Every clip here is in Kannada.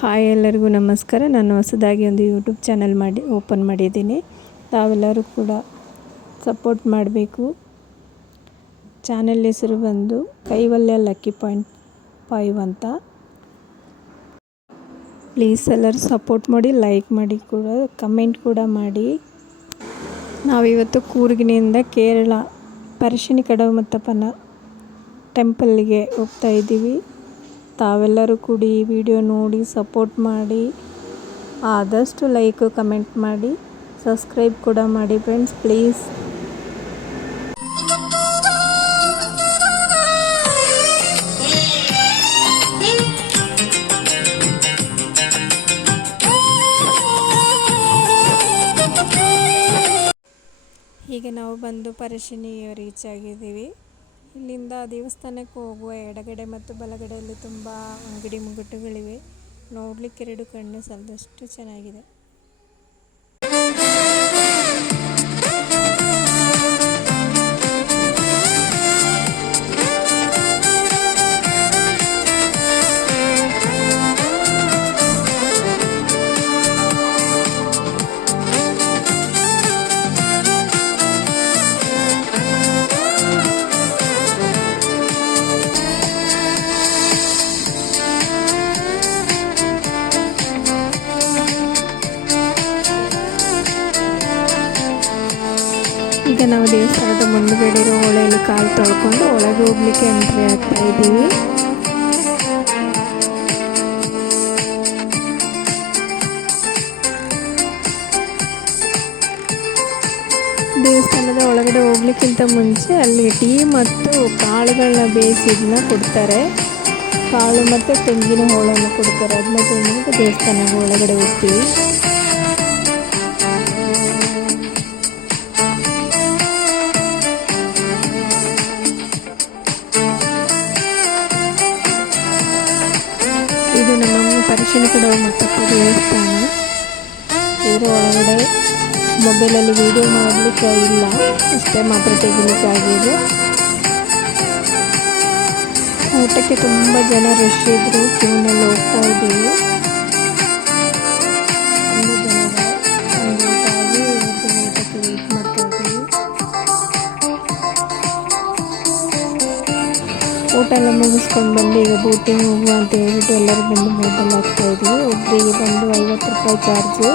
ಹಾಯ್ ಎಲ್ಲರಿಗೂ ನಮಸ್ಕಾರ. ನಾನು ಹೊಸದಾಗಿ ಒಂದು ಯೂಟ್ಯೂಬ್ ಚಾನಲ್ ಓಪನ್ ಮಾಡಿದ್ದೀನಿ. ತಾವೆಲ್ಲರೂ ಕೂಡ ಸಪೋರ್ಟ್ ಮಾಡಬೇಕು. ಚಾನಲ್ ಹೆಸರು ಬಂದು ಕೈವಲ್ಯ ಲಕ್ಕಿ ಪಾಯಿಂಟ್ 5 ಅಂತ. ಪ್ಲೀಸ್ ಎಲ್ಲರೂ ಸಪೋರ್ಟ್ ಮಾಡಿ, ಲೈಕ್ ಮಾಡಿ, ಕೂಡ ಕಮೆಂಟ್ ಕೂಡ ಮಾಡಿ. ನಾವಿವತ್ತು ಕೂರ್ಗಿನಿಂದ ಕೇರಳ ಪರಶಿನಿ ಕಡಮತ್ತಪ್ಪನ ಟೆಂಪಲ್ಗೆ ಹೋಗ್ತಾ ಇದ್ದೀವಿ. ತಾವೆಲ್ಲರೂ ಕೂಡ ಈ ವಿಡಿಯೋ ನೋಡಿ ಸಪೋರ್ಟ್ ಮಾಡಿ, ಆದಷ್ಟು ಲೈಕ್ ಕಮೆಂಟ್ ಮಾಡಿ, ಸಬ್ಸ್ಕ್ರೈಬ್ ಕೂಡ ಮಾಡಿ ಫ್ರೆಂಡ್ಸ್ ಪ್ಲೀಸ್. ಈಗ ನಾವು ಬಂದು ಪರಶಿನಿ ರೀಚ್ ಆಗಿದ್ದೀವಿ. ಇಲ್ಲಿಂದ ದೇವಸ್ಥಾನಕ್ಕೆ ಹೋಗುವ ಎಡಗಡೆ ಮತ್ತು ಬಲಗಡೆಯಲ್ಲಿ ತುಂಬ ಅಂಗಡಿ ಮುಂಗಟ್ಟುಗಳಿವೆ. ನೋಡಲಿಕ್ಕೆ ಎರಡು ಕಣ್ಣು ಸಾಲದಷ್ಟು ಚೆನ್ನಾಗಿದೆ. ಈಗ ನಾವು ದೇವಸ್ಥಾನದ ಮುಂದುಗಡೆ ಇರೋ ಹೊಳೆಯಲ್ಲಿ ಕಾಲು ತೊಳ್ಕೊಂಡು ಒಳಗೆ ಹೋಗ್ಲಿಕ್ಕೆ ಎಂಟ್ರಿ ಆಗ್ತಾ ಇದ್ದೀವಿ. ದೇವಸ್ಥಾನದ ಒಳಗಡೆ ಹೋಗ್ಲಿಕ್ಕಿಂತ ಮುಂಚೆ ಅಲ್ಲಿ ಟೀ ಮತ್ತು ಕಾಳುಗಳನ್ನ ಬೇಯಿಸಿದನ್ನ ಕೊಡ್ತಾರೆ. ಕಾಳು ಮತ್ತು ತೆಂಗಿನ ಹೋಳನ್ನು ಕೊಡ್ತಾರೆ. ಅದನ್ನ ತೆಗೆದು ದೇವಸ್ಥಾನದ ಒಳಗಡೆ ಹೋಗ್ತೀವಿ. ಇದು ನಮ್ಮ ಪರಶಿನಿ ಕಡಮತ್ತಪ್ಪ ದೇವಸ್ಥಾನ. ಇದರ ಒಳಗಡೆ ಮೊಬೈಲಲ್ಲಿ ವಿಡಿಯೋ ಮಾಡಲಿಕ್ಕೆ ಇಲ್ಲ, ಅಷ್ಟೇ ಮಾತ್ರ ತೆಗಿಲಿಕ್ಕಾಗಿದೆ. ಊಟಕ್ಕೆ ತುಂಬ ಜನ ರಶ್ ಇದ್ದರು. ಕ್ಯೂನಲ್ಲಿ ಹೋಗ್ತಾ ಇದ್ದೀವಿ. ತುಂಬ ಜನ ಊಟಕ್ಕೆ ವೇಟ್ ಮಾಡ್ತಾ ಇದ್ದೀವಿ. ಊಟ ಎಲ್ಲ ಮುಗಿಸ್ಕೊಂಡು ಬಂದು ಈಗ ಬೋಟಿಂಗ್ ಹೋಗುವ ಅಂತ ಹೇಳ್ಬಿಟ್ಟು ಎಲ್ಲರೂ ಬಂದು ಬೋಟಲ್ಲಿ ಹಾಕ್ತಾ ಇದ್ವಿ. ಒಬ್ಬರಿಗೆ ಬಂದು 50 ರೂಪಾಯಿ ಚಾರ್ಜು.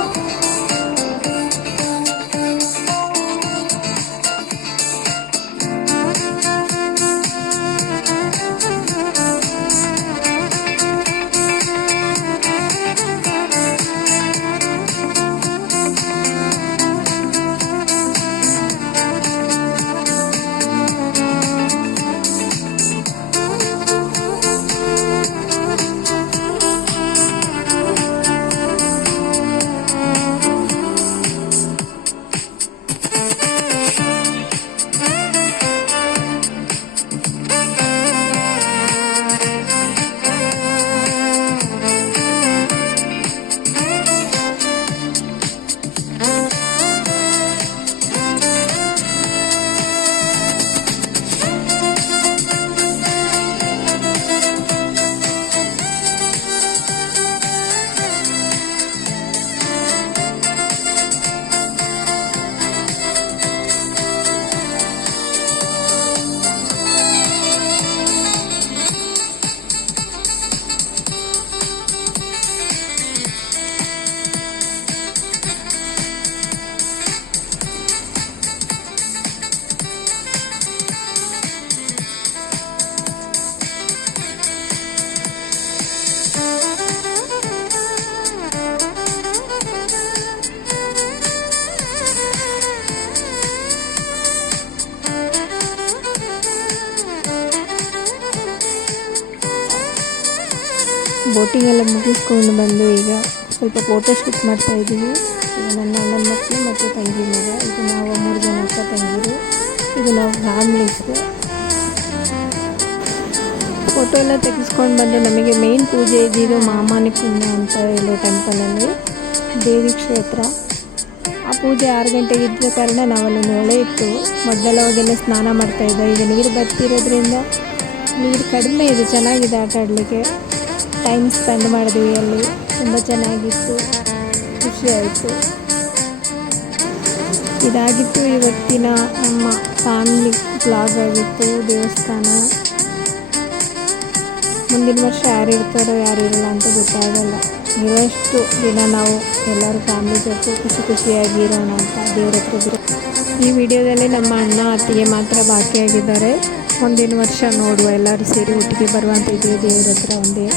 ಬೋಟಿಂಗ್ ಎಲ್ಲ ಮುಗಿಸ್ಕೊಂಡು ಬಂದು ಈಗ ಸ್ವಲ್ಪ ಫೋಟೋ ಶೂಟ್ ಮಾಡ್ತಾ ಇದ್ದೀವಿ. ಈಗ ನನ್ನ ಅಣ್ಣನ ಮಕ್ಕಳು ಮತ್ತು ತಂಗಿ ಮಗ, ಇದು ನಾವು 3 ಜನ ಅಕ್ಕ ತಂಗಿರು. ಇದು ನಾವು ಫ್ಯಾಮ್ಲೀಸ್. ಫೋಟೋ ಎಲ್ಲ ತೆಗೆಸ್ಕೊಂಡು ಬಂದು ನಮಗೆ ಮೇನ್ ಪೂಜೆ ಇದ್ದಿದ್ದು ಮಾಮಾನಿ ಕುಂಡ ಅಂತ ಹೇಳೋ ಟೆಂಪಲಲ್ಲಿ, ದೇವಿ ಕ್ಷೇತ್ರ. ಆ ಪೂಜೆ 6 ಗಂಟೆಗೆ ಇದ್ದ ಕಾರಣ ನಾವಲ್ಲೊಂದು ಹೊಳೆ ಇತ್ತು, ಮೊದಲೆಲ್ಲ ಸ್ನಾನ ಮಾಡ್ತಾಯಿದ್ದೆ. ಈಗ ನೀರು ಬರ್ತಿರೋದ್ರಿಂದ ನೀರು ಕಡಿಮೆ ಇದೆ, ಚೆನ್ನಾಗಿದೆ ಆಟ ಆಡಲಿಕ್ಕೆ. ಟೈಮ್ ಸ್ಪೆಂಡ್ ಮಾಡಿದ್ವಿ ಅಲ್ಲಿ. ತುಂಬ ಚೆನ್ನಾಗಿತ್ತು, ಖುಷಿ ಆಯಿತು. ಇದಾಗಿತ್ತು ಇವತ್ತಿನ ನಮ್ಮ ಫ್ಯಾಮಿಲಿ ಬ್ಲಾಗ್ ಆಗಿತ್ತು. ದೇವಸ್ಥಾನ ಮುಂದಿನ ವರ್ಷ ಯಾರು ಇರ್ತಾರೋ ಯಾರು ಇರಲ್ಲ ಅಂತ ಗೊತ್ತಾಗಲ್ಲ. ಇರೋಷ್ಟು ದಿನ ನಾವು ಎಲ್ಲರೂ ಫ್ಯಾಮಿಲಿ ಜೊತೆ ಖುಷಿಯಾಗಿ ಇರೋಣ ಅಂತ ದೇವ್ರ ಹತ್ರ. ಈ ವಿಡಿಯೋದಲ್ಲಿ ನಮ್ಮ ಅಣ್ಣ ಅತ್ತಿಗೆ ಮಾತ್ರ ಬಾಕಿಯಾಗಿದ್ದಾರೆ. ಮುಂದಿನ ವರ್ಷ ನೋಡುವ, ಎಲ್ಲರೂ ಸೇರಿ ಒಟ್ಟಿಗೆ ಬರುವಂತಿದ್ದೀವಿ ದೇವ್ರ ಹತ್ರ ಒಂದೇ.